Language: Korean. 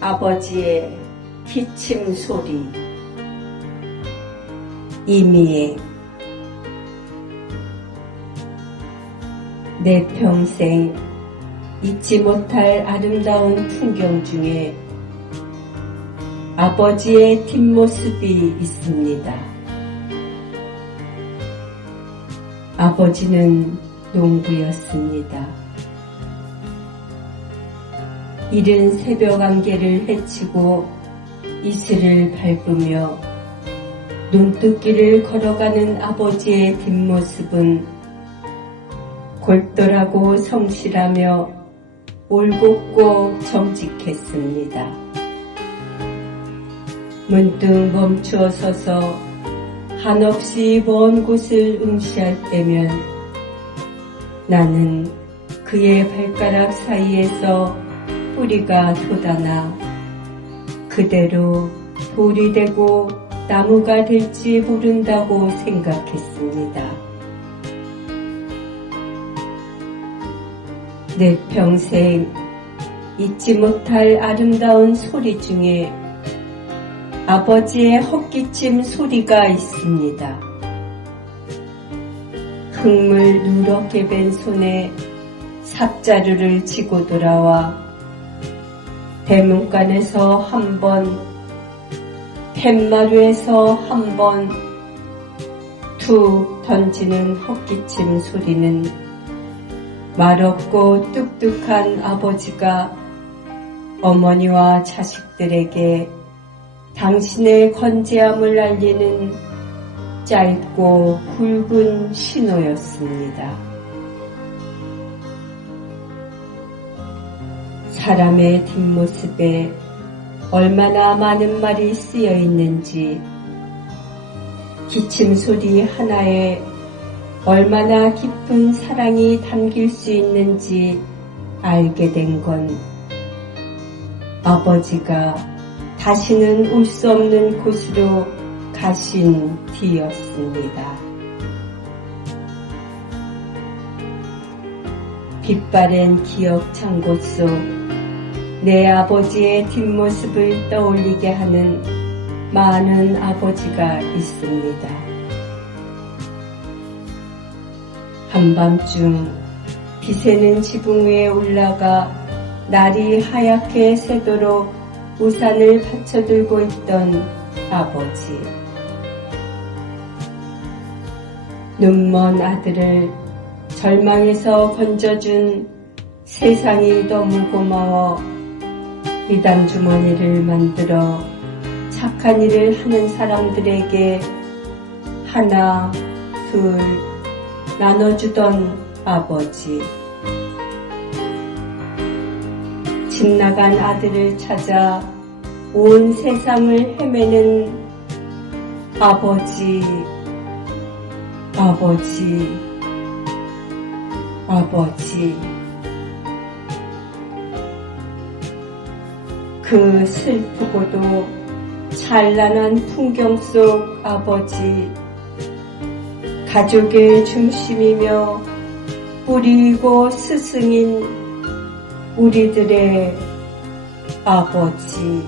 아버지의 기침 소리. 이미애. 내 평생 잊지 못할 아름다운 풍경 중에 아버지의 뒷모습이 있습니다. 아버지는 농부였습니다. 이른 새벽 안개를 헤치고 이슬을 밟으며 눈뜨기를 걸어가는 아버지의 뒷모습은 골똘하고 성실하며 올곧고 정직했습니다. 문득 멈추어 서서 한없이 먼 곳을 응시할 때면 나는 그의 발가락 사이에서 뿌리가 돋아나 그대로 돌이 되고 나무가 될지 모른다고 생각했습니다. 내 평생 잊지 못할 아름다운 소리 중에 아버지의 헛기침 소리가 있습니다. 흙물 누렇게 벤 손에 삽자루를 쥐고 돌아와 대문간에서 한 번, 팻마루에서 한 번 툭 던지는 헛기침 소리는 말없고 뚝뚝한 아버지가 어머니와 자식들에게 당신의 건재함을 알리는 짧고 굵은 신호였습니다. 사람의 뒷모습에 얼마나 많은 말이 쓰여 있는지, 기침 소리 하나에 얼마나 깊은 사랑이 담길 수 있는지 알게 된 건 아버지가 다시는 올 수 없는 곳으로 가신 뒤였습니다. 빛바랜 기억 창고 속 내 아버지의 뒷모습을 떠올리게 하는 많은 아버지가 있습니다. 한밤중 비새는 지붕 위에 올라가 날이 하얗게 새도록 우산을 받쳐들고 있던 아버지. 눈먼 아들을 절망에서 건져준 세상이 너무 고마워 미담 주머니를 만들어 착한 일을 하는 사람들에게 하나, 둘 나눠주던 아버지. 집 나간 아들을 찾아 온 세상을 헤매는 아버지, 아버지, 아버지. 그 슬프고도 찬란한 풍경 속 아버지, 가족의 중심이며 뿌리고 스승인 우리들의 아버지.